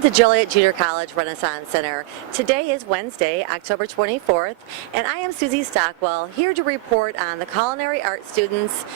Welcome to Joliet Junior College Renaissance Center. Today is Wednesday, October 24th, and I am Susie Stockwell, here to report on the culinary art students'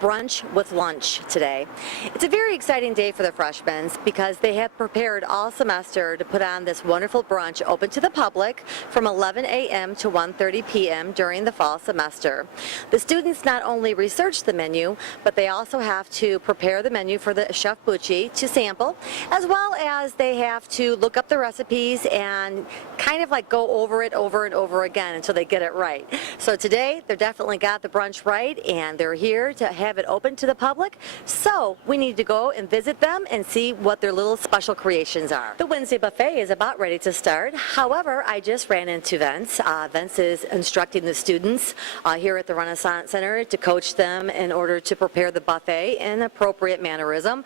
brunch with lunch today. It's a very exciting day for the freshmen because they have prepared all semester to put on this wonderful brunch open to the public from 11 a.m. to 1:30 p.m. during the fall semester. The students not only research the menu, but they also have to prepare the menu for the Chef Bucci to sample, as well as they have to look up the recipes and kind of like go over it over and over again until they get it right. So today, they're definitely got the brunch right, and they're here to have it open to the public, so we need to go and visit them and see what their little special creations are. The Wednesday buffet is about ready to start. However, I just ran into Vince. Vince is instructing the students here at the Renaissance Center to coach them in order to prepare the buffet in appropriate mannerism,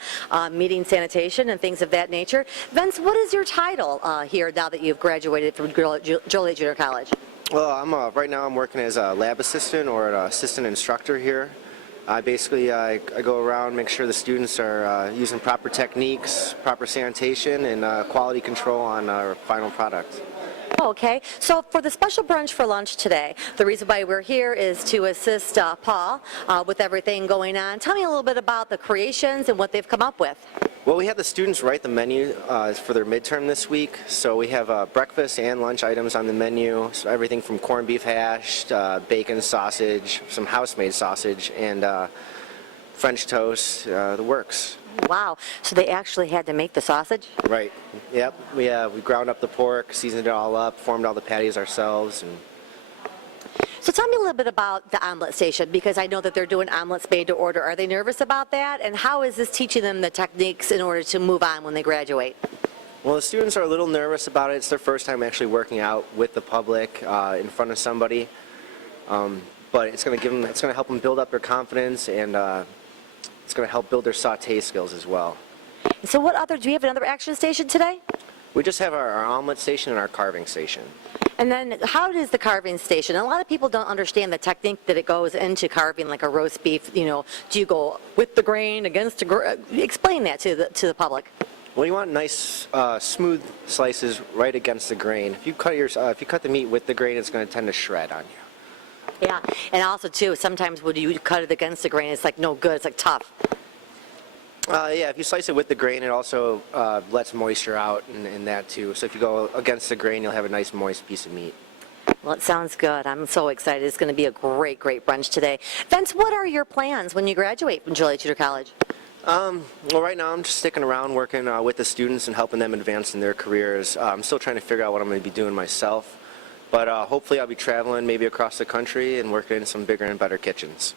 meeting sanitation and things of that nature. Vince, what is your title here now that you've graduated from Joliet Junior College? Well, right now I'm working as a lab assistant or an assistant instructor here. I go around, make sure the students are using proper techniques, proper sanitation, and quality control on our final product. Okay, so for the special brunch for lunch today, the reason why we're here is to assist Paul with everything going on. Tell me a little bit about the creations and what they've come up with. Well, we had the students write the menu for their midterm this week, so we have breakfast and lunch items on the menu, so everything from corned beef hash, bacon, sausage, some house-made sausage, and French toast, the works. Wow, so they actually had to make the sausage? Right, yep. We ground up the pork, seasoned it all up, formed all the patties ourselves. So tell me a little bit about the omelet station, because I know that they're doing omelets made to order. Are they nervous about that? And how is this teaching them the techniques in order to move on when they graduate? Well, the students are a little nervous about it. It's their first time actually working out with the public in front of somebody. But it's going to help them build up their confidence, and it's going to help build their sauté skills as well. So do we have another action station today? We just have our omelet station and our carving station. And then how does the carving station? A lot of people don't understand the technique that it goes into carving like a roast beef. You know, do you go with the grain, against the grain? Explain that to the public. Well, you want nice, smooth slices right against the grain. If you cut the meat with the grain, it's going to tend to shred on you. Yeah, and also too, sometimes when you cut it against the grain, it's like no good. It's like tough. Yeah, if you slice it with the grain, it also lets moisture out in that too. So if you go against the grain, you'll have a nice moist piece of meat. Well, it sounds good. I'm so excited. It's going to be a great, great brunch today. Vince, what are your plans when you graduate from Joliet Junior College? Well, right now I'm just sticking around working with the students and helping them advance in their careers. I'm still trying to figure out what I'm going to be doing myself. But hopefully I'll be traveling maybe across the country and working in some bigger and better kitchens.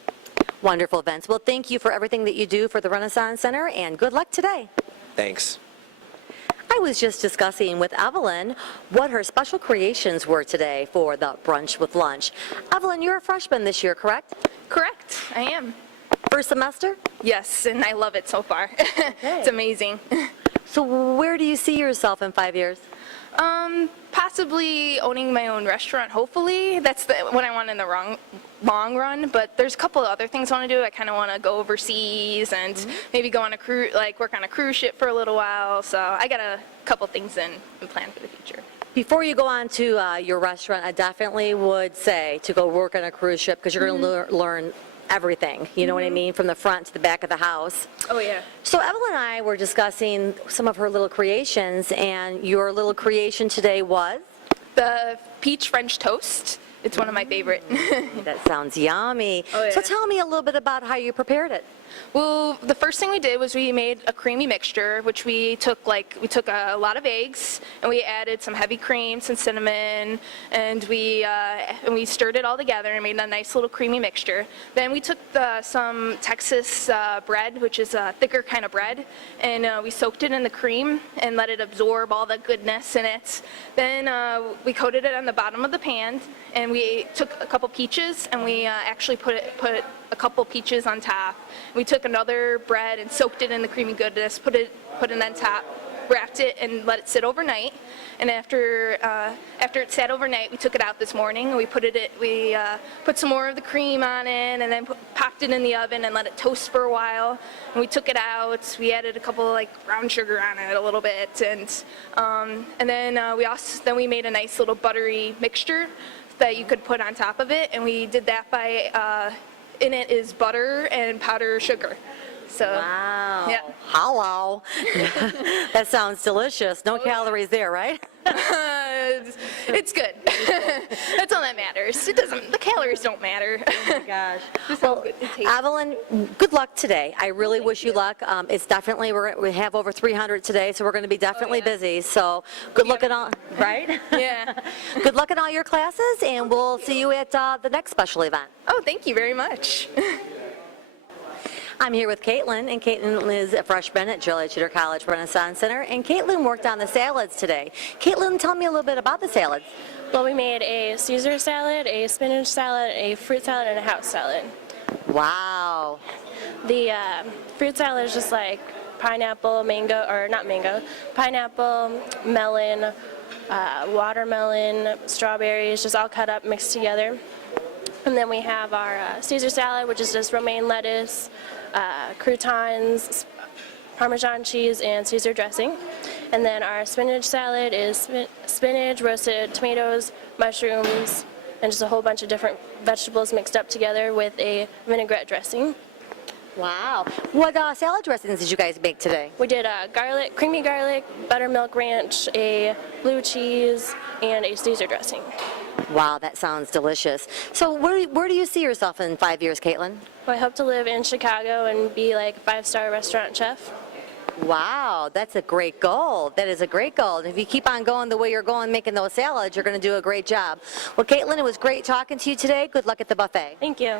Wonderful, Vince. Well, thank you for everything that you do for the Renaissance Center, and good luck today. Thanks. I was just discussing with Evelyn what her special creations were today for the brunch with lunch. Evelyn, you're a freshman this year, correct? Correct, I am. First semester? Yes, and I love it so far. Okay. It's amazing. So where do you see yourself in 5 years? Possibly owning my own restaurant, hopefully. That's what I want in the long run, but there's a couple of other things I want to do. I kind of want to go overseas and maybe go on a cruise, like work on a cruise ship for a little while. So I got a couple things in plan for the future. Before you go on to your restaurant, I definitely would say to go work on a cruise ship, because you're going to learn everything, you know what I mean, from the front to the back of the house. Oh yeah. So Evelyn and I were discussing some of her little creations, and your little creation today was? The peach French toast. It's one of my favorite. That sounds yummy. Oh, yeah. So tell me a little bit about how you prepared it. Well, the first thing we did was we made a creamy mixture, which we took a lot of eggs, and we added some heavy cream, some cinnamon, and we stirred it all together and made a nice little creamy mixture. Then we took some Texas bread, which is a thicker kind of bread, and we soaked it in the cream and let it absorb all the goodness in it. Then we coated it on the bottom of the pan, and we took a couple peaches, and we actually put a couple peaches on top. We took another bread and soaked it in the creamy goodness, put it on top, wrapped it and let it sit overnight. And after it sat overnight, we took it out this morning and we put some more of the cream on it and then popped it in the oven and let it toast for a while. And we took it out. We added a couple like brown sugar on it a little bit, and then we made a nice little buttery mixture that you could put on top of it, and we did that by in it is butter and powdered sugar. So, wow. Yeah. Hello. That sounds delicious. No calories there, right? It's good. That's all that matters. The calories don't matter. Oh my gosh. Just Well, how good it tastes. Evelyn, good luck today. I really wish you luck. It's definitely, we have over 300 today, so we're going to be definitely yeah. busy. So good luck at all, right? Yeah. Good luck in all your classes, and we'll see you at the next special event. Oh, thank you very much. I'm here with Caitlin, and Caitlin is a freshman at Joliet College Renaissance Center, and Caitlin worked on the salads today. Caitlin, tell me a little bit about the salads. Well, we made a Caesar salad, a spinach salad, a fruit salad, and a house salad. Wow. The fruit salad is just like pineapple, pineapple, melon, watermelon, strawberries, just all cut up, mixed together. And then we have our Caesar salad, which is just romaine lettuce, croutons, Parmesan cheese, and Caesar dressing. And then our spinach salad is spinach, roasted tomatoes, mushrooms, and just a whole bunch of different vegetables mixed up together with a vinaigrette dressing. Wow. What salad dressings did you guys make today? We did creamy garlic, buttermilk ranch, a blue cheese, and a Caesar dressing. Wow, that sounds delicious. So where do you see yourself in 5 years, Caitlin? Well, I hope to live in Chicago and be like a 5-star restaurant chef. Wow, that's a great goal. That is a great goal. And if you keep on going the way you're going, making those salads, you're going to do a great job. Well, Caitlin, it was great talking to you today. Good luck at the buffet. Thank you.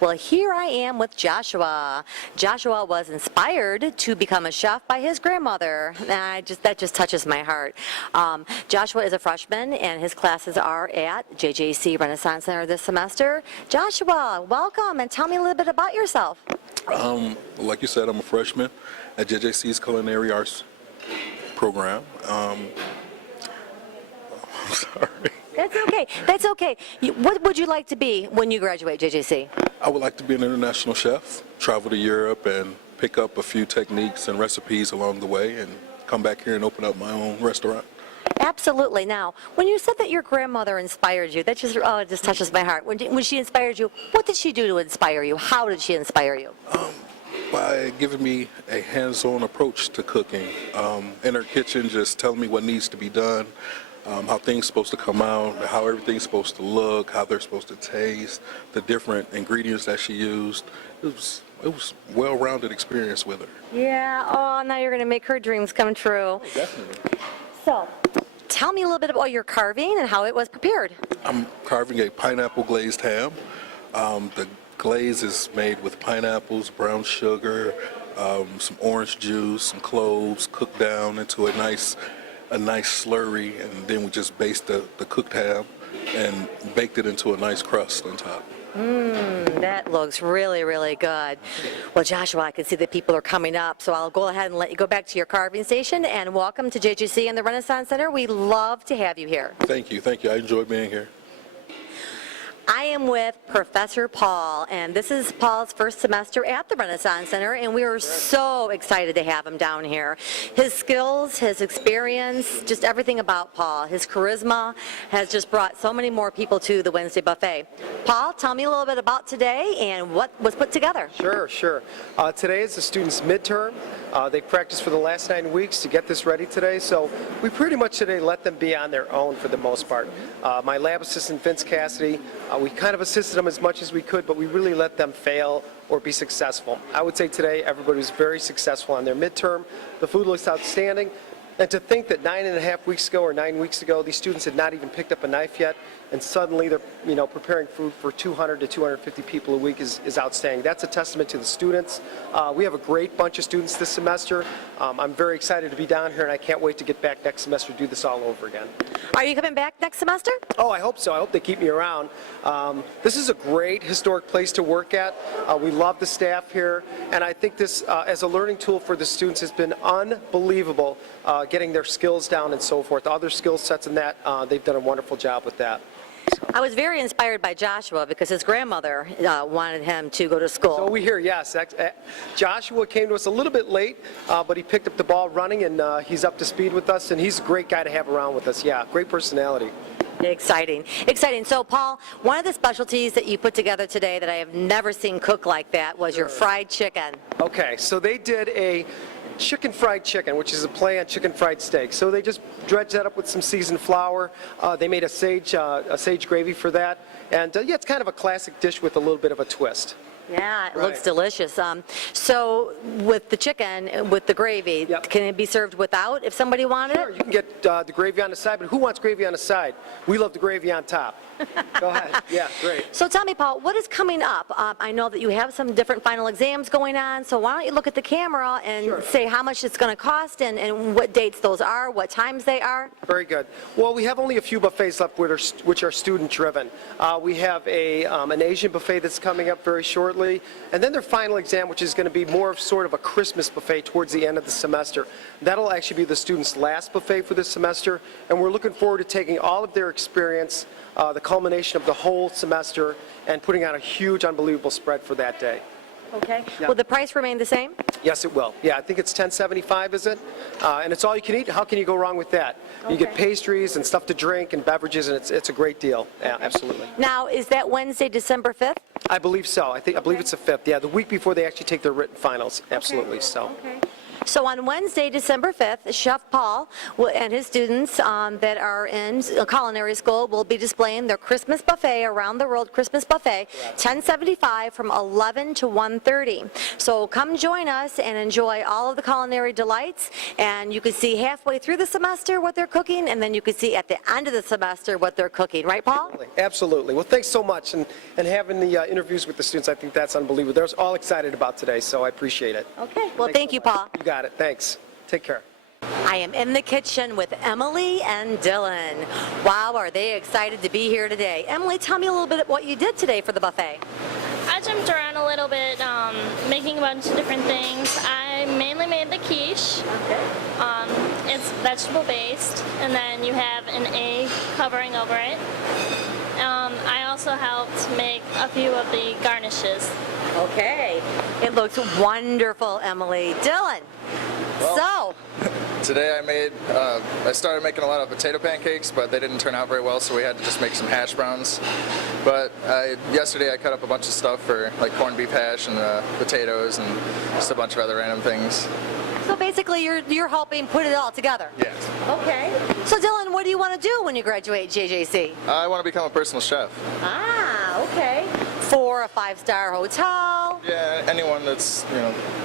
Well, here I am with Joshua. Joshua was inspired to become a chef by his grandmother. And that just touches my heart. Joshua is a freshman, and his classes are at JJC Renaissance Center this semester. Joshua, welcome, and tell me a little bit about yourself. Like you said, I'm a freshman at JJC's Culinary Arts program. I'm sorry. That's okay. That's okay. What would you like to be when you graduate JJC? I would like to be an international chef, travel to Europe and pick up a few techniques and recipes along the way and come back here and open up my own restaurant. Absolutely. Now, when you said that your grandmother inspired you, that just, it just touches my heart. When she inspired you, what did she do to inspire you? How did she inspire you? By giving me a hands-on approach to cooking. In her kitchen, just telling me what needs to be done, how things supposed to come out, how everything's supposed to look, how they're supposed to taste, the different ingredients that she used. It was a well-rounded experience with her. Yeah. Oh, now you're going to make her dreams come true. Definitely. So, tell me a little bit about your carving and how it was prepared. I'm carving a pineapple glazed ham. The glaze is made with pineapples, brown sugar, some orange juice, some cloves, cooked down into a nice slurry, and then we just basted the cooked ham and baked it into a nice crust on top. That looks really, really good. Well, Joshua, I can see that people are coming up, so I'll go ahead and let you go back to your carving station, and welcome to JGC and the Renaissance Center. We love to have you here. Thank you. I enjoy being here. I am with Professor Paul, and this is Paul's first semester at the Renaissance Center, and we are so excited to have him down here. His skills, his experience, just everything about Paul, his charisma has just brought so many more people to the Wednesday buffet. Paul, tell me a little bit about today and what was put together. Sure. Today is the students' midterm. They practiced for the last 9 weeks to get this ready today, so we pretty much today let them be on their own for the most part. My lab assistant, Vince Cassidy, we kind of assisted them as much as we could, but we really let them fail or be successful. I would say today everybody was very successful on their midterm. The food looks outstanding. And to think that 9.5 weeks ago or 9 weeks ago, these students had not even picked up a knife yet, and suddenly they're, preparing food for 200 to 250 people a week is outstanding. That's a testament to the students. We have a great bunch of students this semester. I'm very excited to be down here, and I can't wait to get back next semester to do this all over again. Are you coming back next semester? Oh, I hope so. I hope they keep me around. This is a great historic place to work at. We love the staff here, and I think this, as a learning tool for the students, has been unbelievable, getting their skills down and so forth. Other skill sets and that, they've done a wonderful job with that. I was very inspired by Joshua because his grandmother wanted him to go to school. So we hear, yes. Joshua came to us a little bit late, but he picked up the ball running, and he's up to speed with us, and he's a great guy to have around with us. Yeah, great personality. Exciting, exciting. So, Paul, one of the specialties that you put together today that I have never seen cooked like that was your fried chicken. Okay, so they did a chicken fried chicken, which is a play on chicken fried steak. So they just dredged that up with some seasoned flour. They made a sage gravy for that. And yeah, it's kind of a classic dish with a little bit of a twist. Yeah, it Right. looks delicious. So with the chicken, with the gravy, Yep. can it be served without if somebody wanted Sure, it? you can get the gravy on the side, but who wants gravy on the side? We love the gravy on top. Go ahead. Yeah, great. So tell me, Paul, what is coming up? I know that you have some different final exams going on, so why don't you look at the camera and Sure. say how much it's going to cost and what dates those are, what times they are? Very good. Well, we have only a few buffets left which are student-driven. We have an Asian buffet that's coming up very shortly, and then their final exam, which is going to be more of sort of a Christmas buffet towards the end of the semester. That'll actually be the students' last buffet for this semester, and we're looking forward to taking all of their experience, the culmination of the whole semester, and putting on a huge, unbelievable spread for that day. Okay. Yeah. Will the price remain the same? Yes, it will. Yeah, I think it's $10.75, is it? And it's all you can eat. How can you go wrong with that? You get Okay. pastries and stuff to drink and beverages, and it's a great deal. Yeah, absolutely. Now, is that Wednesday, December 5th? I believe so. I believe it's the 5th. Yeah, the week before they actually take their written finals. Absolutely. So. So on Wednesday, December 5th, Chef Paul and his students that are in culinary school will be displaying their Christmas buffet, around the world Christmas buffet, $10.75 from 11 to 1:30. So come join us and enjoy all of the culinary delights, and you can see halfway through the semester what they're cooking, and then you can see at the end of the semester what they're cooking. Right, Paul? Absolutely. Well, thanks so much. And having the interviews with the students, I think that's unbelievable. They're all excited about today, so I appreciate it. Okay. Well, Thanks thank so you, much. Paul. You got it. Thanks. Take care. I am in the kitchen with Emily and Dylan. Wow, are they excited to be here today. Emily, tell me a little bit of what you did today for the buffet. I jumped around a little bit, making a bunch of different things. I mainly made the quiche. It's vegetable based, and then you have an egg covering over it. I also helped make a few of the garnishes. Okay. It looks wonderful, Emily. Dylan, Today I started making a lot of potato pancakes, but they didn't turn out very well, so we had to just make some hash browns. But yesterday I cut up a bunch of stuff for like corned beef hash and potatoes and just a bunch of other random things. so basically you're helping put it all together. Yes. Okay. So Dylan, what do you want to do when you graduate JJC? I want to become a personal chef. Ah, okay. For a 5-star hotel. Yeah, anyone that's,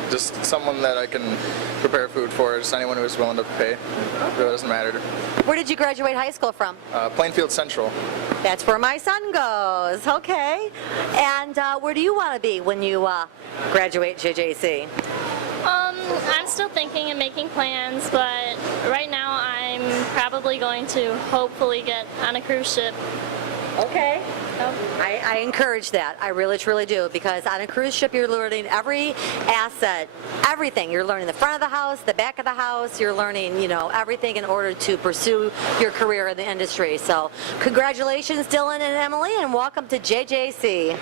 just someone that I can prepare food for, just anyone who's willing to pay. It really doesn't matter. Where did you graduate high school from? Plainfield Central. That's where my son goes. Okay. And where do you want to be when you graduate JJC? I'm still thinking and making plans, but right now I'm probably going to hopefully get on a cruise ship. Okay. I encourage that. I really, truly do, because on a cruise ship you're learning every asset, everything. You're learning the front of the house, the back of the house. You're learning, everything in order to pursue your career in the industry. So congratulations, Dylan and Emily, and welcome to JJC.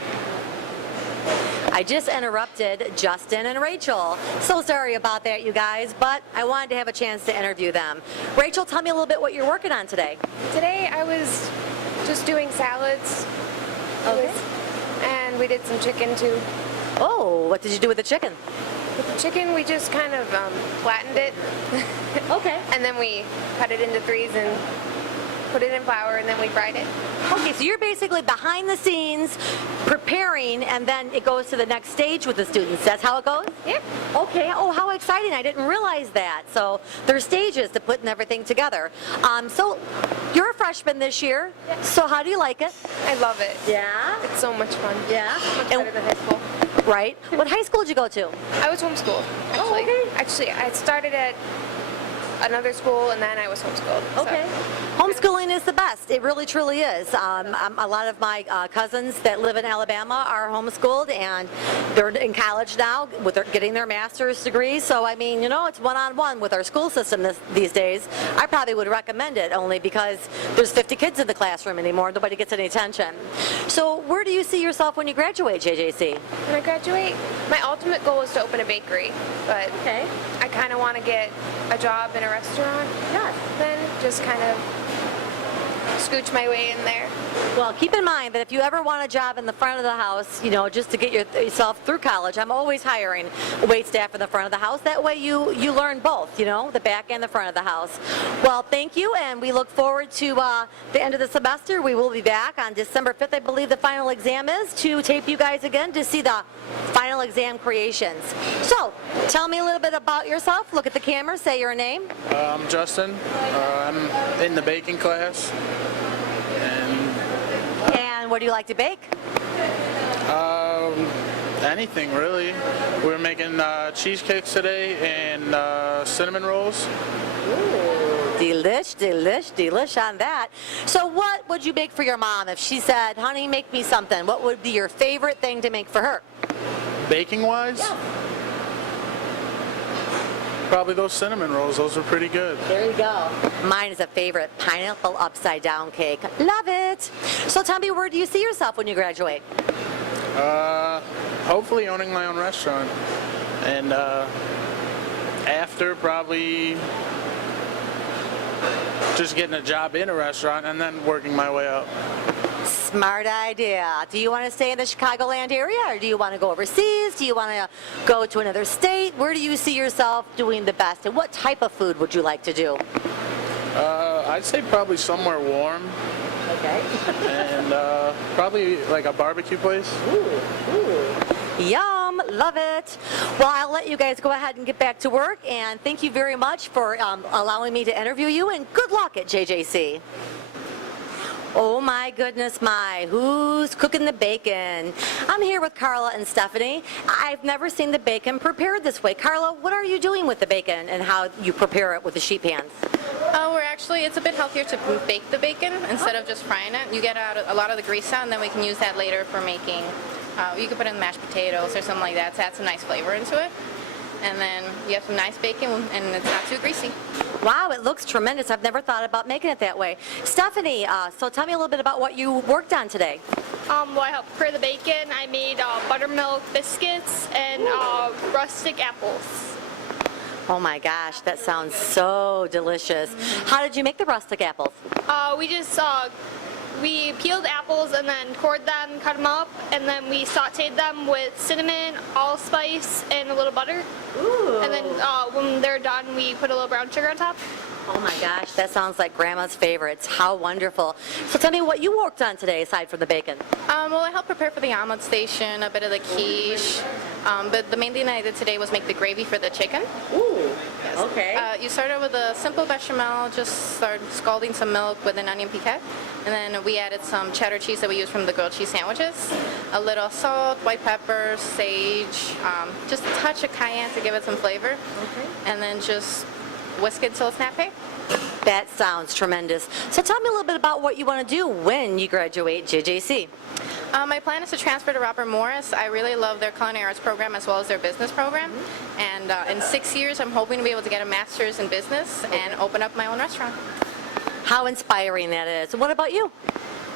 I just interrupted Justin and Rachel. So sorry about that, you guys, but I wanted to have a chance to interview them. Rachel, tell me a little bit what you're working on today. Today I was just doing salads. Okay. And we did some chicken too. Oh, what did you do with the chicken? With the chicken, we just kind of flattened it. Okay. And then we cut it into threes and put it in flour, and then we fried it. Okay, so you're basically behind the scenes preparing, and then it goes to the next stage with the students. That's how it goes? Yeah. Okay. Oh, how exciting. I didn't realize that. So there's stages to putting everything together. So you're a freshman this year. Yeah. So how do you like it? I love it. Yeah. It's so much fun. Yeah. Much better than high school. Right. What high school did you go to? I was homeschooled, actually. okay. Actually, I started at another school, and then I was homeschooled. so. Okay. Homeschooling is the best. It really, truly is. A lot of my cousins that live in Alabama are homeschooled, and they're in college now getting their master's degree. So, I mean, you know, it's one-on-one with our school system these days. I probably would recommend it only because there's 50 kids in the classroom anymore. Nobody gets any attention. So where do you see yourself when you graduate, JJC? When I graduate, my ultimate goal is to open a bakery, but Okay. I kind of want to get a job in a restaurant. Yes. Then just kind of scooch my way in there. Well, keep in mind that if you ever want a job in the front of the house, you know, just to get yourself through college, I'm always hiring wait staff in the front of the house. That way you learn both, you know, the back and the front of the house. Well, thank you, and we look forward to the end of the semester. We will be back on December 5th, I believe the final exam is, to tape you guys again to see the final exam creations. So, tell me a little bit about yourself. Look at the camera, say your name. I'm Justin. I'm in the baking class. And what do you like to bake? Anything really. We're making cheesecakes today and cinnamon rolls. Delish on that. So what would you bake for your mom if she said, honey, make me something? What would be your favorite thing to make for her? Baking wise? Yeah. Probably those cinnamon rolls. Those are pretty good. There you go. Mine is a favorite, pineapple upside down cake. Love it. So tell me, where do you see yourself when you graduate? Hopefully owning my own restaurant. And after, probably just getting a job in a restaurant and then working my way up. Smart idea. Do you want to stay in the Chicagoland area, or do you want to go overseas? Do you want to go to another state? Where do you see yourself doing the best, and what type of food would you like to do? I'd say probably somewhere warm. Okay. And probably like a barbecue place. Yum, love it. Well, I'll let you guys go ahead and get back to work, and thank you very much for allowing me to interview you, and good luck at JJC. Oh my goodness, who's cooking the bacon? I'm here with Carla and Stephanie. I've never seen the bacon prepared this way. Carla, what are you doing with the bacon and how you prepare it with the sheet pans? It's a bit healthier to bake the bacon instead of just frying it. You get out a lot of the grease out, and then we can use that later for making, you can put in mashed potatoes or something like that to add some nice flavor into it. And then you have some nice bacon, and it's not too greasy. Wow, it looks tremendous. I've never thought about making it that way. Stephanie, so tell me a little bit about what you worked on today. Well, I helped prepare the bacon. I made buttermilk biscuits and rustic apples. Oh my gosh, that sounds so delicious. How did you make the rustic apples? We peeled apples and then cored them, cut them up, and then we sauteed them with cinnamon, allspice, and a little butter. Ooh. And then when they're done, we put a little brown sugar on top. Oh my gosh, that sounds like Grandma's favorites. How wonderful. So tell me what you worked on today aside from the bacon. Well, I helped prepare for the omelet station, a bit of the quiche, but the main thing I did today was make the gravy for the chicken. Ooh, okay. You started with a simple bechamel, just started scalding some milk with an onion piquette, and then we added some cheddar cheese that we use from the grilled cheese sandwiches, a little salt, white pepper, sage, just a touch of cayenne to give it some flavor, and then just whisk it until it's snappy. That sounds tremendous. So tell me a little bit about what you want to do when you graduate JJC. My plan is to transfer to Robert Morris. I really love their culinary arts program as well as their business program. And in 6 years, I'm hoping to be able to get a master's in business and open up my own restaurant. How inspiring that is. What about you?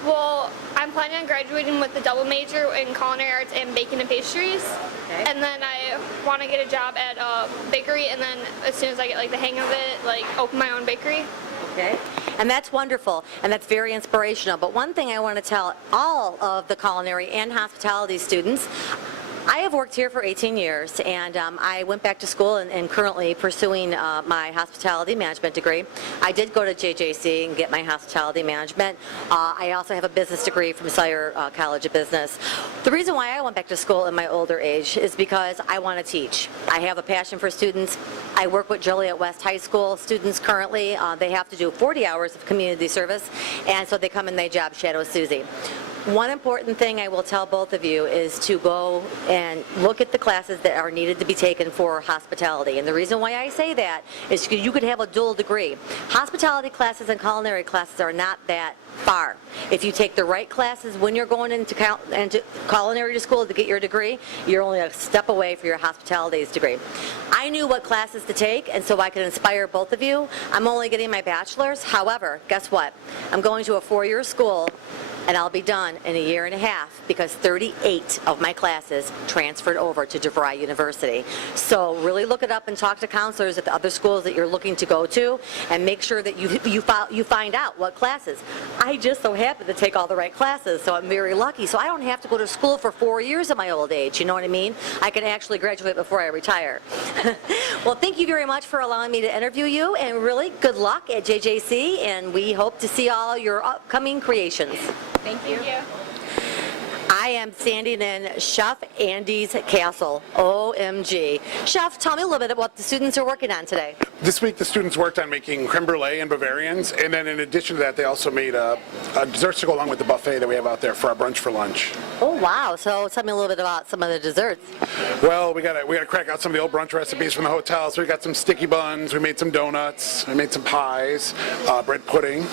Well, I'm planning on graduating with a double major in culinary arts and baking and pastries. Okay. And then I want to get a job at a bakery, and then as soon as I get the hang of it, open my own bakery. Okay. And that's wonderful, and that's very inspirational. But one thing I want to tell all of the culinary and hospitality students, I have worked here for 18 years, and I went back to school and currently pursuing my hospitality management degree. I did go to JJC and get my hospitality management. I also have a business degree from Sire College of Business. The reason why I went back to school in my older age is because I want to teach. I have a passion for students. I work with Joliet West High School students currently. They have to do 40 hours of community service, and so they come and they job shadow Susie. One important thing I will tell both of you is to go and look at the classes that are needed to be taken for hospitality. And the reason why I say that is because you could have a dual degree. Hospitality classes and culinary classes are not that far. If you take the right classes when you're going into culinary school to get your degree, you're only a step away for your hospitality degree. I knew what classes to take, and so I could inspire both of you. I'm only getting my bachelor's. However, guess what? I'm going to a 4-year school, and I'll be done in a year and a half because 38 of my classes transferred over to DeVry University. So really look it up and talk to counselors at the other schools that you're looking to go to, and make sure that you find out what classes. I just so happen to take all the right classes, so I'm very lucky. So I don't have to go to school for 4 years at my old age, you know what I mean? I can actually graduate before I retire. Well, thank you very much for allowing me to interview you, and really good luck at JJC, and we hope to see all your upcoming creations. Thank you. I am standing in Chef Andy's castle. OMG. Chef, tell me a little bit about what the students are working on today. This week the students worked on making creme brulee and Bavarians, and then in addition to that they also made a desserts to go along with the buffet that we have out there for our brunch for lunch. Oh wow, so tell me a little bit about some of the desserts. Well, we gotta crack out some of the old brunch recipes from the hotel. So we got some sticky buns, we made some donuts, we made some pies, bread pudding,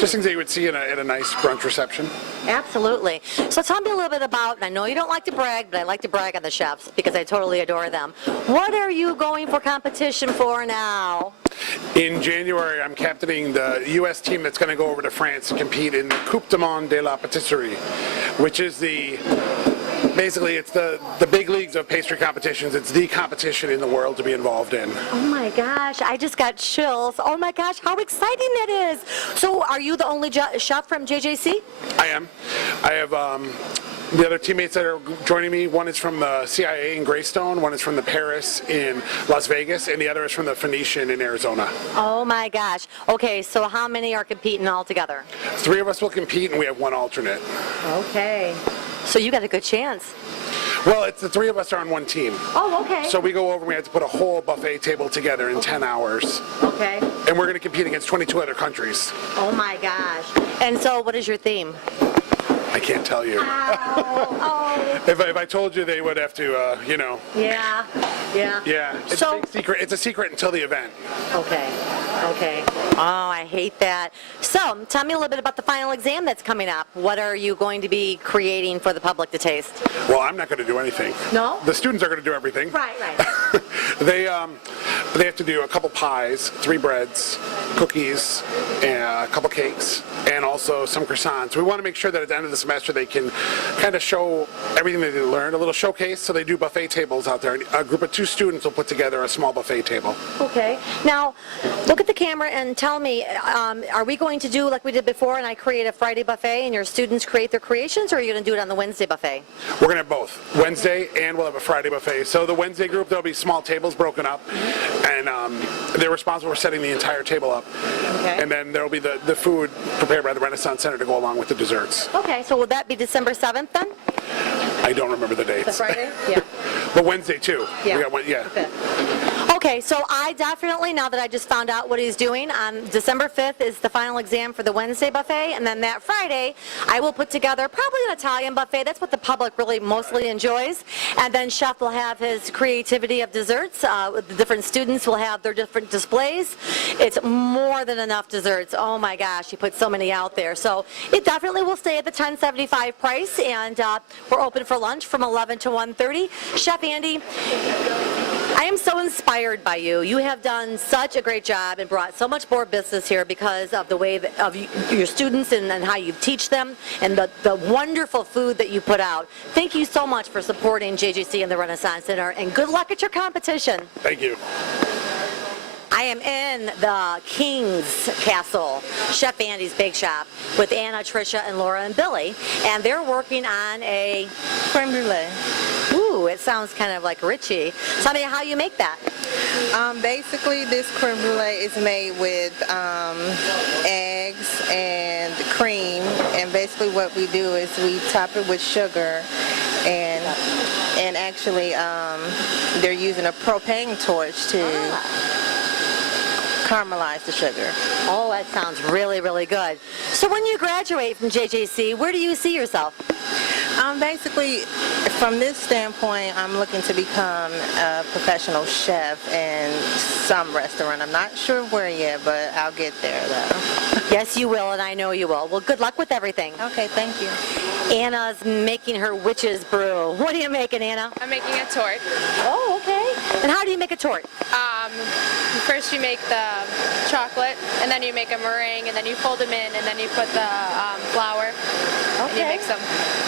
just things that you would see at a nice brunch reception. Absolutely. So tell me a little bit about, and I know you don't like to brag, but I like to brag on the chefs because I totally adore them. What are you going for competition for now? In January, I'm captaining the U.S. team that's going to go over to France to compete in the Coupe du Monde de la Pâtisserie, which is basically it's the big leagues of pastry competitions. It's the competition in the world to be involved in. Oh my gosh, I just got chills. Oh my gosh, how exciting that is. So are you the only chef from JJC? I am. I have the other teammates that are joining me. One is from the CIA in Greystone, one is from the Paris in Las Vegas, and the other is from the Phoenician in Arizona. Oh my gosh. Okay, so how many are competing all together? 3 of us will compete, and we have 1 alternate. Okay. So you got a good chance. Well, it's the 3 of us are on 1 team. Oh, okay. So we go over and we have to put a whole buffet table together in 10 hours. Okay. And we're going to compete against 22 other countries. Oh my gosh. And so what is your theme? I can't tell you. Oh. If I told you, they would have to, you know. Yeah. Yeah. It's a big secret. It's a secret until the event. Okay. Oh, I hate that. So, tell me a little bit about the final exam that's coming up. What are you going to be creating for the public to taste? Well, I'm not going to do anything. No? The students are going to do everything. Right. They have to do a couple pies, 3 breads, cookies, and a couple cakes, and also some croissants. We want to make sure that at the end of the semester they can kind of show everything that they learned, a little showcase. So they do buffet tables out there. A group of 2 students will put together a small buffet table. Okay. Now, look at the camera and tell me, are we going to do like we did before and I create a Friday buffet and your students create their creations, or are you going to do it on the Wednesday buffet? We're going to have both, Wednesday and we'll have a Friday buffet. So the Wednesday group, there'll be small tables broken up, and they're responsible for setting the entire table up. Okay. And then there'll be the food prepared by the Renaissance Center to go along with the desserts. Okay, so will that be December 7th then? I don't remember the dates. The Friday? Yeah. But Wednesday too. Yeah. We got one, yeah. Okay, so I definitely, now that I just found out what he's doing, on December 5th is the final exam for the Wednesday buffet, and then that Friday, I will put together probably an Italian buffet. That's what the public really mostly enjoys. And then Chef will have his creativity of desserts. The different students will have their different displays. It's more than enough desserts. Oh my gosh, he put so many out there. So it definitely will stay at the $10.75 price, and we're open for lunch from 11 to 1:30. Chef Andy, I am so inspired by you. You have done such a great job and brought so much more business here because of the way of your students and how you teach them and the wonderful food that you put out. Thank you so much for supporting JJC and the Renaissance Center, and good luck at your competition. Thank you. I am in the King's Castle, Chef Andy's Bake Shop, with Anna, Tricia, and Laura and Billy, and they're working on a creme brulee. Ooh, it sounds kind of like Richie. Tell me how you make that. Basically, this creme brulee is made with eggs and cream, and basically what we do is we top it with sugar, and actually they're using a propane torch to caramelize the sugar. Oh, that sounds really, really good. So when you graduate from JJC, where do you see yourself? Basically, from this standpoint, I'm looking to become a professional chef in some restaurant. I'm not sure where yet, but I'll get there, though. Yes, you will, and I know you will. Well, good luck with everything. Okay, thank you. Anna's making her witch's brew. What are you making, Anna? I'm making a tort. Oh, okay. And how do you make a tort? First you make the chocolate, and then you make a meringue, and then you fold them in, and then you put the flour, and you mix them.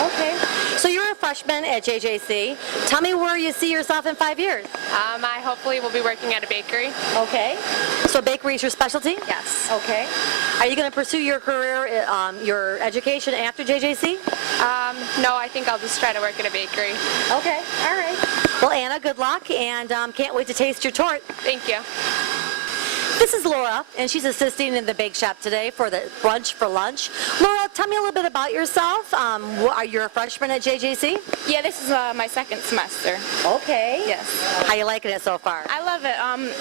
Okay. So you're a freshman at JJC. Tell me where you see yourself in 5 years. I hopefully will be working at a bakery. Okay. So bakery is your specialty? Yes. Okay. Are you going to pursue your career, your education after JJC? No, I think I'll just try to work at a bakery. Okay. All right. Well, Anna, good luck, and can't wait to taste your tort. Thank you. This is Laura, and she's assisting in the bake shop today for the brunch for lunch. Laura, tell me a little bit about yourself. Are you a freshman at JJC? Yeah, this is my second semester. Okay. Yes. How you liking it so far? I love it.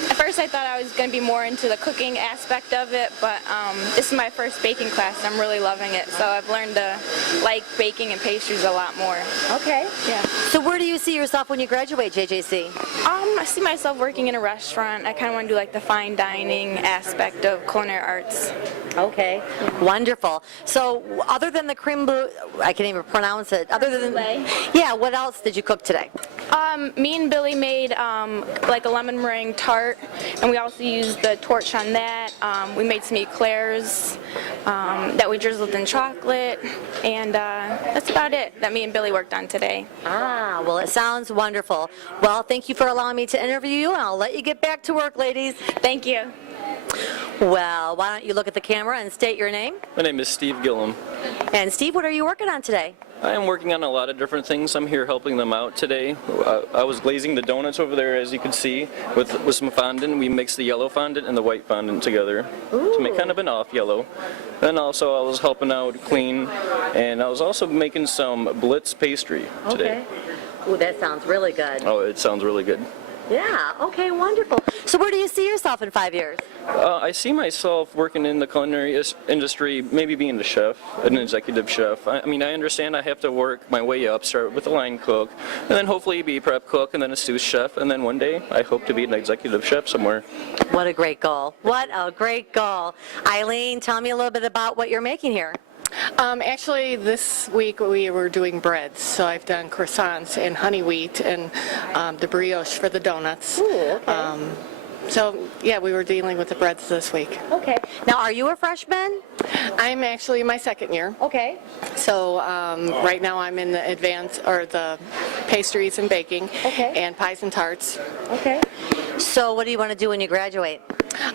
At first I thought I was going to be more into the cooking aspect of it, but this is my first baking class, and I'm really loving it. So I've learned to like baking and pastries a lot more. Okay. Yeah. So where do you see yourself when you graduate JJC? I see myself working in a restaurant. I kind of want to do like the fine dining aspect of culinary arts. Okay. Wonderful. So other than the creme brulee, I can't even pronounce it. Other than yeah, what else did you cook today? Me and Billy made like a lemon meringue tart, and we also used the torch on that. We made some eclairs that we drizzled in chocolate, and that's about it that me and Billy worked on today. Ah, well, it sounds wonderful. Well, thank you for allowing me to interview you, and I'll let you get back to work, ladies. Thank you. Well, why don't you look at the camera and state your name? My name is Steve Gillum. And Steve, what are you working on today? I am working on a lot of different things. I'm here helping them out today. I was glazing the donuts over there, as you can see, with some fondant. We mixed the yellow fondant and the white fondant together to make kind of an off yellow. Then also I was helping out clean, and I was also making some Blitz pastry today. Okay. Ooh, that sounds really good. Oh, it sounds really good. Yeah, okay, wonderful. So where do you see yourself in 5 years? I see myself working in the culinary industry, maybe being a chef, an executive chef. I mean, I understand I have to work my way up, start with a line cook, and then hopefully be a prep cook, and then a sous chef, and then one day I hope to be an executive chef somewhere. What a great goal. What a great goal. Eileen, tell me a little bit about what you're making here. Actually, this week we were doing breads, so I've done croissants and honey wheat and the brioche for the donuts. Ooh, okay. So, yeah, we were dealing with the breads this week. Okay. Now, are you a freshman? I'm actually in my second year. Okay. So, right now I'm in the advanced, or the pastries and baking, and pies and tarts. Okay. So, what do you want to do when you graduate?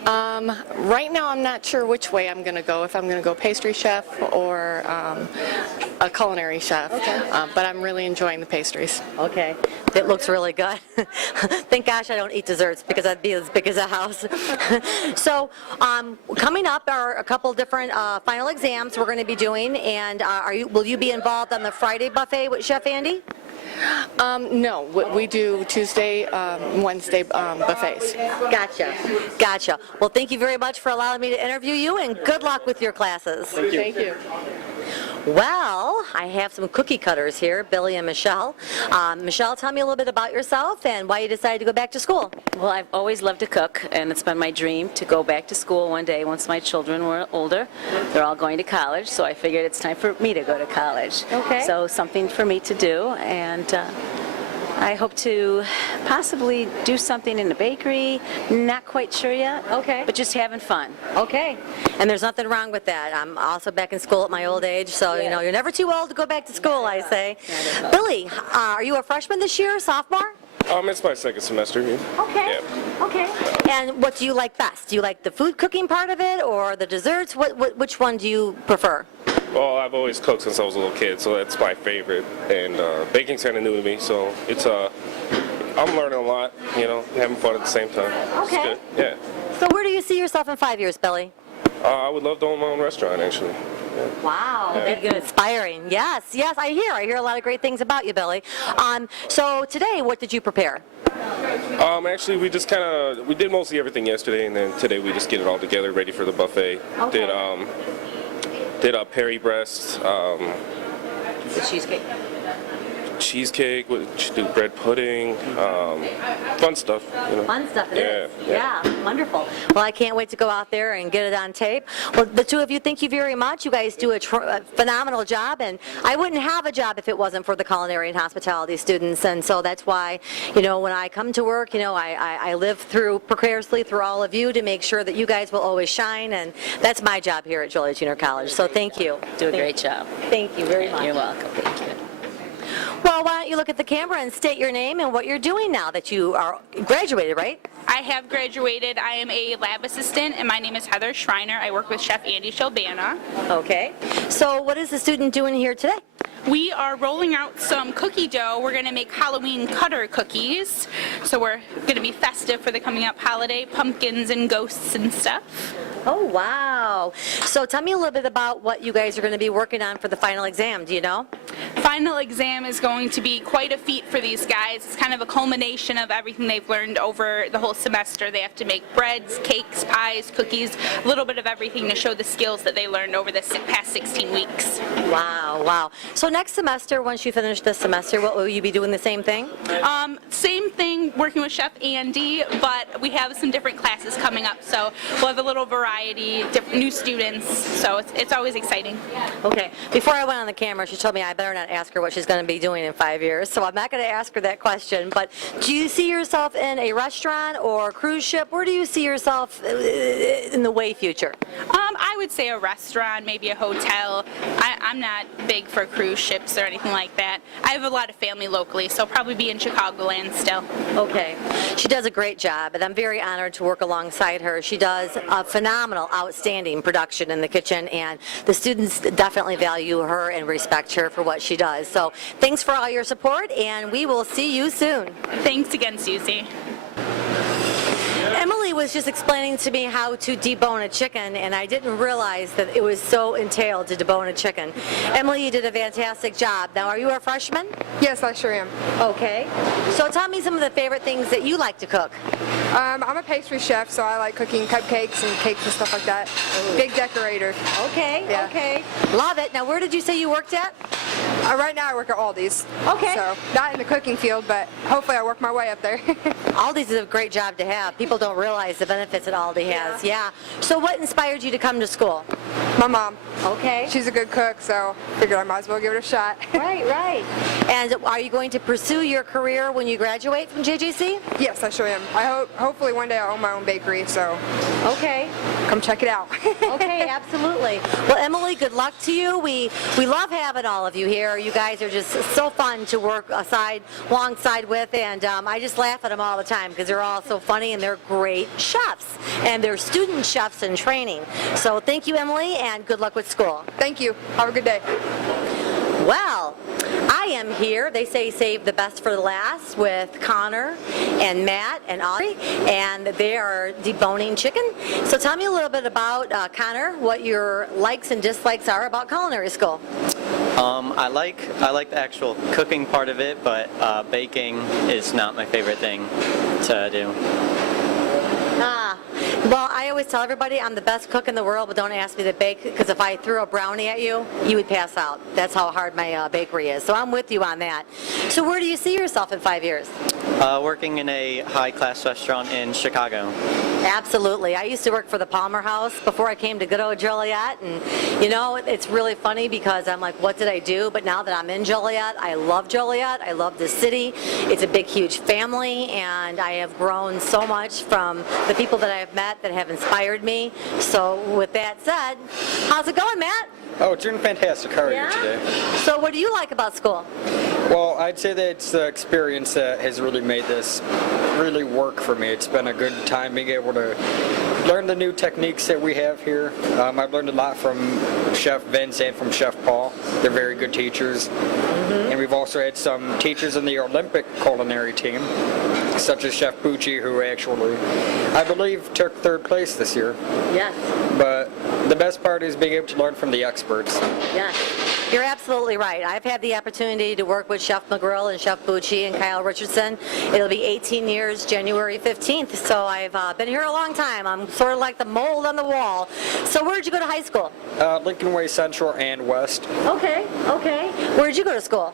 Right now I'm not sure which way I'm going to go, if I'm going to go pastry chef or a culinary chef, but I'm really enjoying the pastries. Okay, it looks really good. Thank gosh I don't eat desserts because I'd be as big as a house. So coming up are a couple different final exams we're going to be doing, and will you be involved on the Friday buffet with Chef Andy? No, we do Tuesday, Wednesday buffets. Gotcha. Well, thank you very much for allowing me to interview you, and good luck with your classes. Thank you. Well, I have some cookie cutters here, Billy and Michelle. Michelle, tell me a little bit about yourself and why you decided to go back to school. Well, I've always loved to cook, and it's been my dream to go back to school one day once my children were older. They're all going to college, so I figured it's time for me to go to college. Okay. So something for me to do, and I hope to possibly do something in the bakery. Not quite sure yet. Okay. But just having fun. Okay. And there's nothing wrong with that. I'm also back in school at my old age, so you know, you're never too old to go back to school, I say. Billy, are you a freshman this year, sophomore? It's my second semester here. Okay. Yeah. Okay. And what do you like best? Do you like the food cooking part of it or the desserts? Which one do you prefer? Well, I've always cooked since I was a little kid, so that's my favorite. And baking's kind of new to me, so it's I'm learning a lot, having fun at the same time. Okay. It's good. Yeah. So where do you see yourself in 5 years, Billy? I would love to own my own restaurant, actually. Yeah. Wow, Yeah. inspiring. Yes, I hear a lot of great things about you, Billy. So today, what did you prepare? Actually, we did mostly everything yesterday, and then today we just get it all together, ready for the buffet. Okay. Did a Perry breast, The cheesecake. cheesecake, do bread pudding, fun stuff. Fun stuff it is. Yeah. Yeah, wonderful. Well, I can't wait to go out there and get it on tape. Well, the two of you, thank you very much. You guys do a phenomenal job, and I wouldn't have a job if it wasn't for the culinary and hospitality students, and so that's why, when I come to work, I live precariously through all of you to make sure that you guys will always shine, and that's my job here at Joliet Junior College, so thank you. Do a great job. Thank you very much. You're welcome. Thank you. Well, why don't you look at the camera and state your name and what you're doing now that you are graduated, right? I have graduated. I am a lab assistant, and my name is Heather Schreiner. I work with Chef Andy Shelbana. Okay. So what is the student doing here today? We are rolling out some cookie dough. We're going to make Halloween cutter cookies. So we're going to be festive for the coming up holiday, pumpkins and ghosts and stuff. Oh, wow. So tell me a little bit about what you guys are going to be working on for the final exam. Do you know? Final exam is going to be quite a feat for these guys. It's kind of a culmination of everything they've learned over the whole semester. They have to make breads, cakes, pies, cookies, a little bit of everything to show the skills that they learned over the past 16 weeks. Wow, wow. So next semester, once you finish this semester, will you be doing the same thing? Same thing, working with Chef Andy, but we have some different classes coming up, so we'll have a little variety, new students, so it's always exciting. Okay. Before I went on the camera, she told me I better not ask her what she's going to be doing in 5 years, so I'm not going to ask her that question, but do you see yourself in a restaurant or a cruise ship? Where do you see yourself in the way future? I would say a restaurant, maybe a hotel. I'm not big for cruise ships or anything like that. I have a lot of family locally, so I'll probably be in Chicagoland still. Okay. She does a great job, and I'm very honored to work alongside her. She does a phenomenal, outstanding production in the kitchen, and the students definitely value her and respect her for what she does. So thanks for all your support, and we will see you soon. Thanks again, Susie. Emily was just explaining to me how to debone a chicken, and I didn't realize that it was so entailed to debone a chicken. Emily, you did a fantastic job. Now, are you a freshman? Yes, I sure am. Okay. So tell me some of the favorite things that you like to cook. I'm a pastry chef, so I like cooking cupcakes and cakes and stuff like that. Ooh. Big decorator. Okay, yeah. Okay. Love it. Now, where did you say you worked at? Right now I work at Aldi's. Okay. So, not in the cooking field, but hopefully I work my way up there. Aldi's is a great job to have. People don't realize the benefits that Aldi has. Yeah. So what inspired you to come to school? My mom. Okay. She's a good cook, so figured I might as well give it a shot. Right, right. And are you going to pursue your career when you graduate from JJC? Yes, I sure am. Hopefully one day I'll own my own bakery, so. Okay. Come check it out. Okay, absolutely. Well, Emily, good luck to you. We love having all of you here. You guys are just so fun to work alongside with, and I just laugh at them all the time because they're all so funny and they're great chefs, and they're student chefs in training. So thank you, Emily, and good luck with school. Thank you. Have a good day. Well, I am here. They say save the best for the last with Connor and Matt and Audrey, and they are deboning chicken. So tell me a little bit about, Connor, what your likes and dislikes are about culinary school. I like the actual cooking part of it, but baking is not my favorite thing to do. Well, I always tell everybody I'm the best cook in the world, but don't ask me to bake, because if I threw a brownie at you, you would pass out. That's how hard my bakery is. So I'm with you on that. So where do you see yourself in 5 years? Working in a high-class restaurant in Chicago. Absolutely. I used to work for the Palmer House before I came to good old Joliet, and you know, it's really funny because I'm like, what did I do? But now that I'm in Joliet, I love Joliet. I love the city. It's a big, huge family, and I have grown so much from the people that I have met that have inspired me. So with that said, how's it going, Matt? Oh, doing fantastic. How are you today? So what do you like about school? Well, I'd say that it's the experience that has really made this really work for me. It's been a good time being able to learn the new techniques that we have here. I've learned a lot from Chef Vince and from Chef Paul. They're very good teachers. And we've also had some teachers in the Olympic culinary team, such as Chef Bucci, who actually, I believe, took 3rd place this year. Yes. But the best part is being able to learn from the experts. Yes. You're absolutely right. I've had the opportunity to work with Chef McGrill and Chef Bucci and Kyle Richardson. It'll be 18 years, January 15th, so I've been here a long time. I'm sort of like the mold on the wall. So where'd you go to high school? Lincoln Way Central and West. Okay, okay. Where'd you go to school?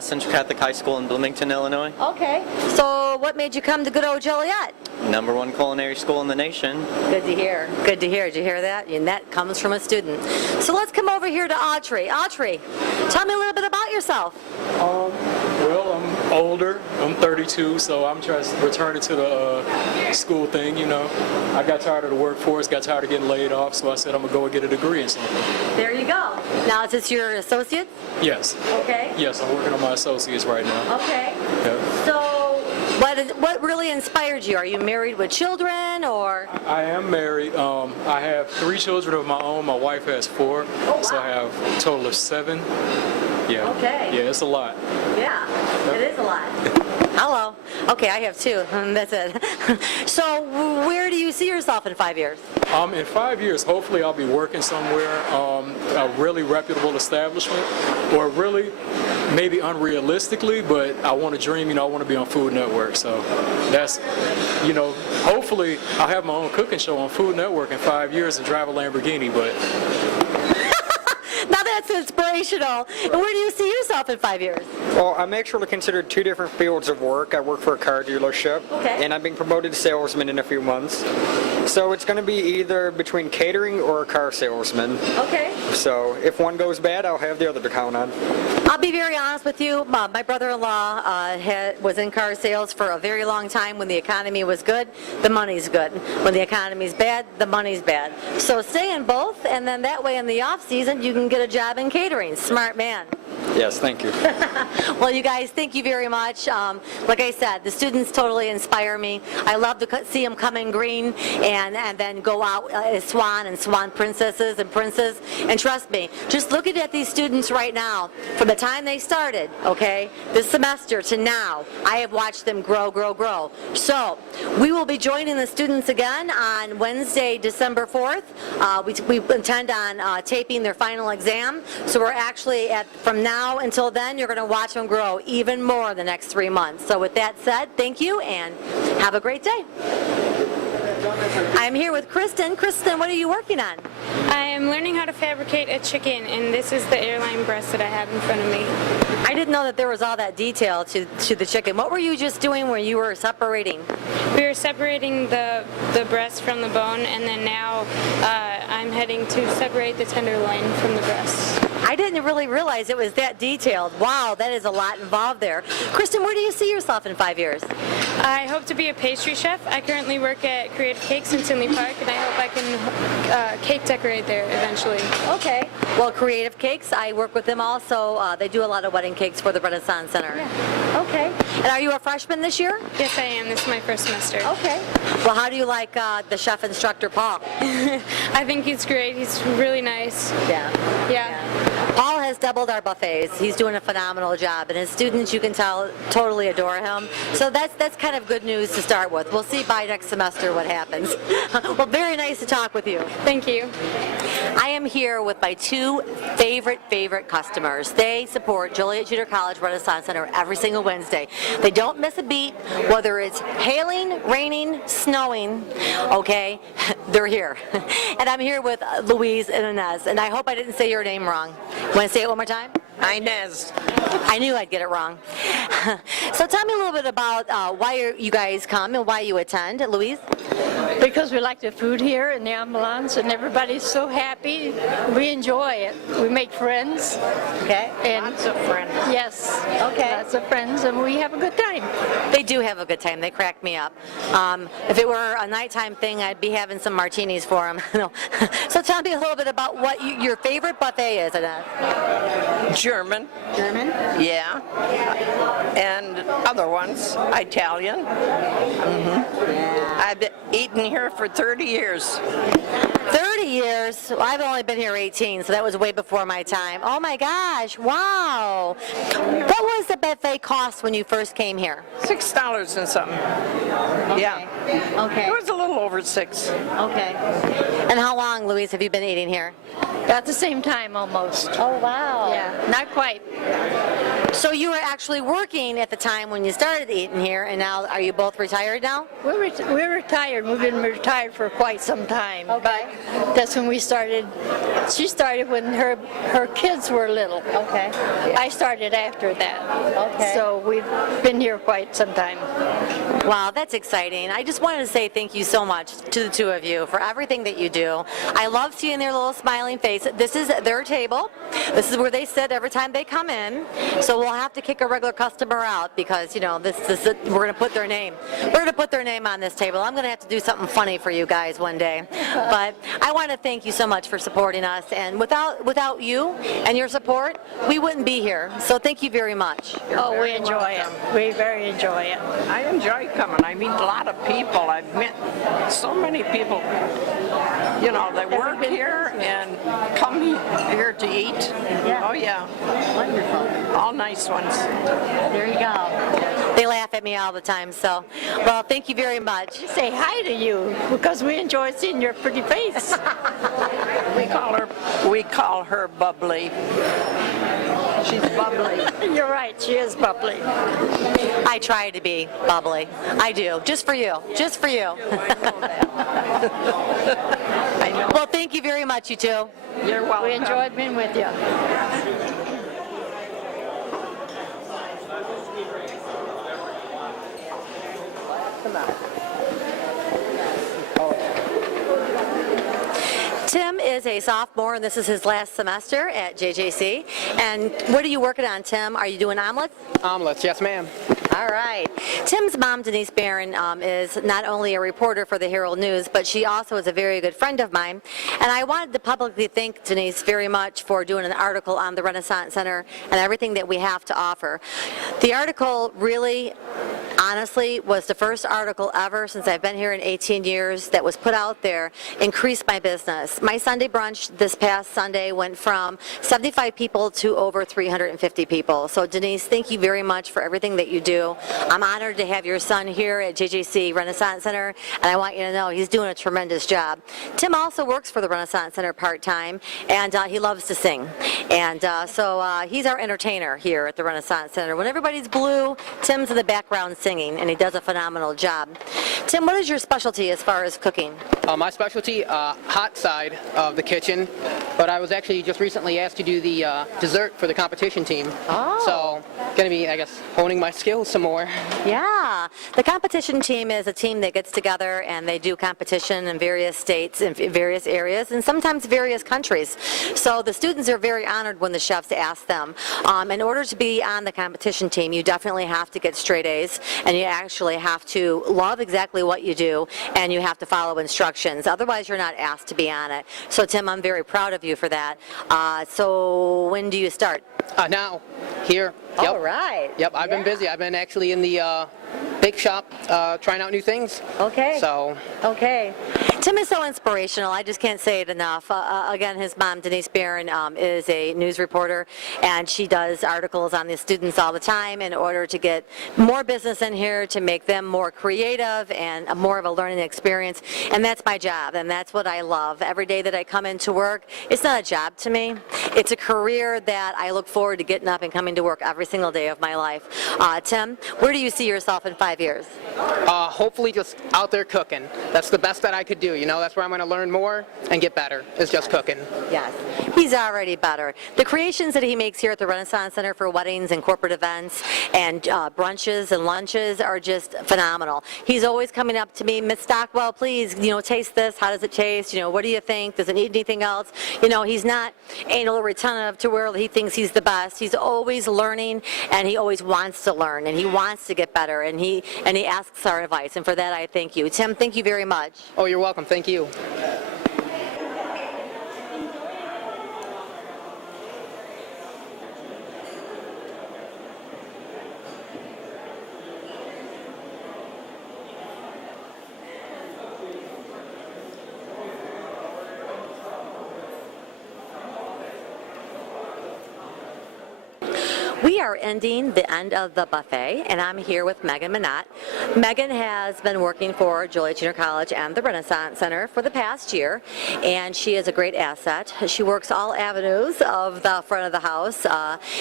Central Catholic High School in Bloomington, Illinois. Okay. So what made you come to good old Joliet? #1 culinary school in the nation. Good to hear. Good to hear. Did you hear that? And that comes from a student. So let's come over here to Audrey. Audrey, tell me a little bit about yourself. Well, I'm older. I'm 32, so I'm just returning to the school thing, you know. I got tired of the workforce, got tired of getting laid off, so I said I'm going to go and get a degree in something. There you go. Now, is this your associate? Yes. Okay. Yes, I'm working on my associates right now. Okay. Yeah. So what really inspired you? Are you married with children, or? I am married. I have 3 children of my own. My wife has 4, so I have a total of 7. Yeah. Okay. Yeah, it's a lot. Yeah, it is a lot. Hello. Okay, I have 2. That's it. So where do you see yourself in 5 years? In 5 years, hopefully I'll be working somewhere, a really reputable establishment, or really, maybe unrealistically, but I want to dream, you know, I want to be on Food Network. So that's, you know, hopefully I'll have my own cooking show on Food Network in 5 years and drive a Lamborghini, but... Now that's inspirational. And where do you see yourself in 5 years? Well, I'm actually considered 2 different fields of work. I work for a car dealership, and I'm being promoted to salesman in a few months. So it's going to be either between catering or a car salesman. Okay. So if one goes bad, I'll have the other to count on. I'll be very honest with you. My brother-in-law was in car sales for a very long time. When the economy was good, the money's good. When the economy's bad, the money's bad. So stay in both, and then that way in the off-season, you can get a job in catering. Smart man. Yes, thank you. Well, you guys, thank you very much. Like I said, the students totally inspire me. I love to see them come in green and then go out as swan and swan princesses and princes. And trust me, just looking at these students right now, from the time they started, okay, this semester to now, I have watched them grow, grow, grow. So we will be joining the students again on Wednesday, December 4th. We intend on taping their final exam. So we're actually from now until then, you're going to watch them grow even more the next 3 months. So with that said, thank you and have a great day. I'm here with Kristen. Kristen, what are you working on? I'm learning how to fabricate a chicken, and this is the airline breast that I have in front of me. I didn't know that there was all that detail to the chicken. What were you just doing when you were separating? We were separating the breast from the bone, and then now I'm heading to separate the tenderloin from the breast. I didn't really realize it was that detailed. Wow, that is a lot involved there. Kristen, where do you see yourself in 5 years? I hope to be a pastry chef. I currently work at Creative Cakes in Tinley Park, and I hope I can cake decorate there eventually. Okay. Well, Creative Cakes, I work with them also. They do a lot of wedding cakes for the Renaissance Center. Yeah. Okay. And are you a freshman this year? Yes, I am. This is my first semester. Okay. Well, how do you like the chef instructor, Paul? I think he's great. He's really nice. Yeah. Yeah. Paul has doubled our buffets. He's doing a phenomenal job, and his students, you can tell, totally adore him. So that's kind of good news to start with. We'll see by next semester what happens. Well, very nice to talk with you. Thank you. I am here with my 2 favorite customers. They support Joliet Junior College Renaissance Center every single Wednesday. They don't miss a beat, whether it's hailing, raining, snowing, okay, they're here. And I'm here with Louise and Inez, and I hope I didn't say your name wrong. Want to say it one more time? Inez. I knew I'd get it wrong. So tell me a little bit about why you guys come and why you attend. Louise? Because we like the food here and the ambulance, and everybody's so happy. We enjoy it. We make friends. Okay. And lots of friends. Yes. Okay. Lots of friends, and we have a good time. They do have a good time. They crack me up. If it were a nighttime thing, I'd be having some martinis for them. So tell me a little bit about what your favorite buffet is, Annette. German. German? Yeah. And other ones, Italian. I've been eating here for 30 years. 30 years? Well, I've only been here 18, so that was way before my time. Oh my gosh, wow. What was the buffet cost when you first came here? $6 and something. Yeah. Okay. It was a little over $6. Okay. And how long, Louise, have you been eating here? At the same time, almost. Oh, wow. Yeah, not quite. So you were actually working at the time when you started eating here, and now are you both retired now? We're retired. We've been retired for quite some time. Okay. But that's when we started. She started when her kids were little. Okay. I started after that. Okay. So we've been here quite some time. Wow, that's exciting. I just wanted to say thank you so much to the two of you for everything that you do. I love seeing their little smiling face. This is their table. This is where they sit every time they come in. So we'll have to kick a regular customer out because, you know, we're going to put their name. We're going to put their name on this table. I'm going to have to do something funny for you guys one day. But I want to thank you so much for supporting us. And without you and your support, we wouldn't be here. So thank you very much. Oh, we enjoy it. We very enjoy it. I enjoy coming. I meet a lot of people. I've met so many people, you know, that work here and come here to eat. Yeah. Oh, yeah. Wonderful. All nice ones. There you go. They laugh at me all the time, so, well, thank you very much. We say hi to you because we enjoy seeing your pretty face. We call her bubbly. She's bubbly. You're right, she is bubbly. I try to be bubbly. I do, just for you, just for you. I know. Well, thank you very much, you two. You're welcome. We enjoyed being with you. Come on. Tim is a sophomore, and this is his last semester at JJC. And what are you working on, Tim? Are you doing omelets? Omelets, yes, ma'am. All right. Tim's mom, Denise Barron, is not only a reporter for the Herald News, but she also is a very good friend of mine. And I wanted to publicly thank Denise very much for doing an article on the Renaissance Center and everything that we have to offer. The article really, honestly, was the first article ever since I've been here in 18 years that was put out there, increased my business. My Sunday brunch this past Sunday went from 75 people to over 350 people. So Denise, thank you very much for everything that you do. I'm honored to have your son here at JJC Renaissance Center, and I want you to know he's doing a tremendous job. Tim also works for the Renaissance Center part-time, and he loves to sing. And so he's our entertainer here at the Renaissance Center. When everybody's blue, Tim's in the background singing, and he does a phenomenal job. Tim, what is your specialty as far as cooking? My specialty, hot side of the kitchen, but I was actually just recently asked to do the dessert for the competition team. Oh. So, going to be, I guess, honing my skills some more. Yeah, the competition team is a team that gets together and they do competition in various states, in various areas, and sometimes various countries. So the students are very honored when the chefs ask them. In order to be on the competition team, you definitely have to get straight A's, and you actually have to love exactly what you do, and you have to follow instructions. Otherwise, you're not asked to be on it. So Tim, I'm very proud of you for that. So when do you start? Now, here. Yep. All right. Yep, I've been busy. I've been actually in the bake shop trying out new things. Okay. So. Okay. Tim is so inspirational. I just can't say it enough. Again, his mom, Denise Barron, is a news reporter, and she does articles on the students all the time in order to get more business in here, to make them more creative and more of a learning experience. And that's my job, and that's what I love. Every day that I come into work, it's not a job to me. It's a career that I look forward to getting up and coming to work every single day of my life. Tim, where do you see yourself in 5 years? Hopefully just out there cooking. That's the best that I could do, you know, that's where I'm going to learn more and get better, is just cooking. Yes. He's already better. The creations that he makes here at the Renaissance Center for weddings and corporate events and brunches and lunches are just phenomenal. He's always coming up to me, Miss Stockwell, please, taste this. How does it taste? What do you think? Does it need anything else? He's not anal retentive to where he thinks he's the best. He's always learning, and he always wants to learn, and he wants to get better, and he asks our advice, and for that I thank you. Tim, thank you very much. Oh, you're welcome. Thank you. We are ending the end of the buffet, and I'm here with Megan Minot. Megan has been working for Joliet Junior College and the Renaissance Center for the past year, and she is a great asset. She works all avenues of the front of the house,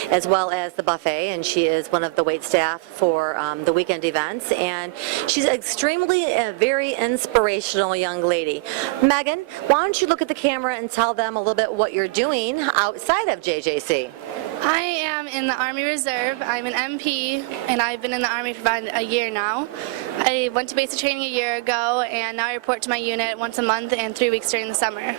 as well as the buffet, and she is one of the wait staff for the weekend events, and she's extremely a very inspirational young lady. Megan, why don't you look at the camera and tell them a little bit what you're doing outside of JJC? I am in the Army Reserve. I'm an MP, and I've been in the Army for about a year now. I went to basic training a year ago, and now I report to my unit once a month and 3 weeks during the summer.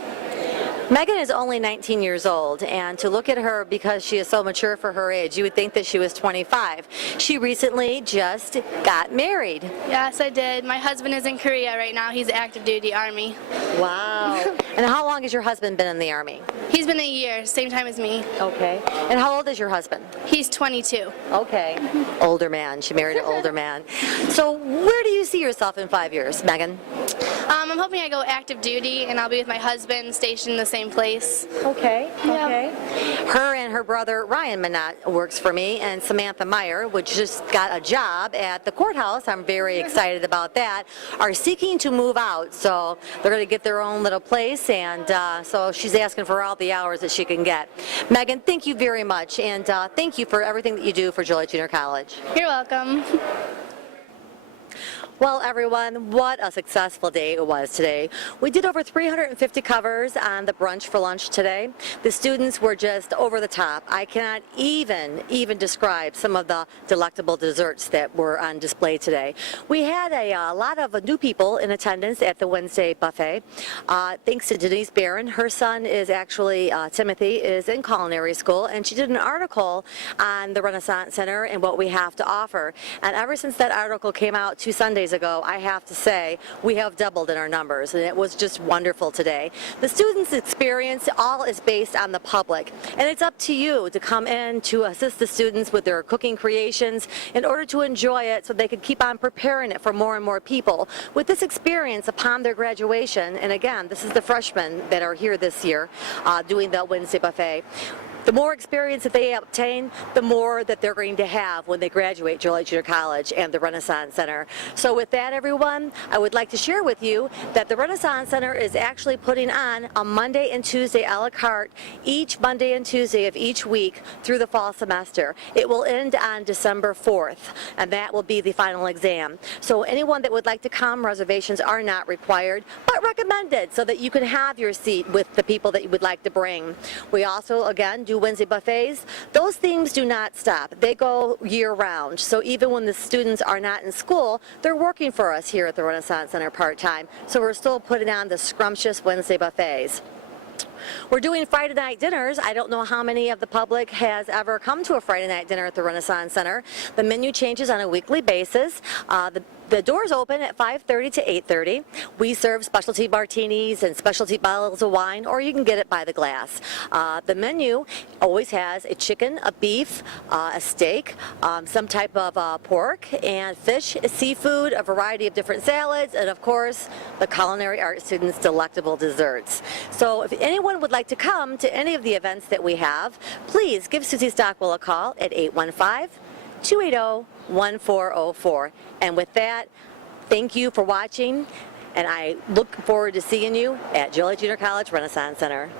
Megan is only 19 years old, and to look at her, because she is so mature for her age, you would think that she was 25. She recently just got married. Yes, I did. My husband is in Korea right now. He's active duty Army. Wow. And how long has your husband been in the Army? He's been a year, same time as me. Okay. And how old is your husband? He's 22. Okay. Older man. She married an older man. So where do you see yourself in 5 years, Megan? I'm hoping I go active duty, and I'll be with my husband stationed in the same place. Okay. Yeah. Okay. Her and her brother Ryan Minot works for me, and Samantha Meyer, which just got a job at the courthouse, I'm very excited about that, are seeking to move out. So they're going to get their own little place, and so she's asking for all the hours that she can get. Megan, thank you very much, and thank you for everything that you do for Joliet Junior College. You're welcome. Well, everyone, what a successful day it was today. We did over 350 covers on the brunch for lunch today. The students were just over the top. I cannot even describe some of the delectable desserts that were on display today. We had a lot of new people in attendance at the Wednesday buffet. Thanks to Denise Barron. Her son is actually, Timothy, is in culinary school, and she did an article on the Renaissance Center and what we have to offer. And ever since that article came out 2 Sundays ago, I have to say we have doubled in our numbers, and it was just wonderful today. The students' experience all is based on the public, and it's up to you to come in to assist the students with their cooking creations in order to enjoy it so they can keep on preparing it for more and more people. With this experience upon their graduation, and again, this is the freshmen that are here this year doing the Wednesday buffet. The more experience that they obtain, the more that they're going to have when they graduate Joliet Junior College and the Renaissance Center. So with that, everyone, I would like to share with you that the Renaissance Center is actually putting on a Monday and Tuesday a la carte each Monday and Tuesday of each week through the fall semester. It will end on December 4th, and that will be the final exam. So anyone that would like to come, reservations are not required, but recommended so that you can have your seat with the people that you would like to bring. We also, again, do Wednesday buffets. Those themes do not stop. They go year-round. So even when the students are not in school, they're working for us here at the Renaissance Center part-time. So we're still putting on the scrumptious Wednesday buffets. We're doing Friday night dinners. I don't know how many of the public has ever come to a Friday night dinner at the Renaissance Center. The menu changes on a weekly basis. The doors open at 5:30 to 8:30. We serve specialty martinis and specialty bottles of wine, or you can get it by the glass. The menu always has a chicken, a beef, a steak, some type of pork, and fish, seafood, a variety of different salads, and of course, the culinary art students' delectable desserts. So if anyone would like to come to any of the events that we have, please give Susie Stockwell a call at 815-280-1404. And with that, thank you for watching, and I look forward to seeing you at Joliet Junior College Renaissance Center.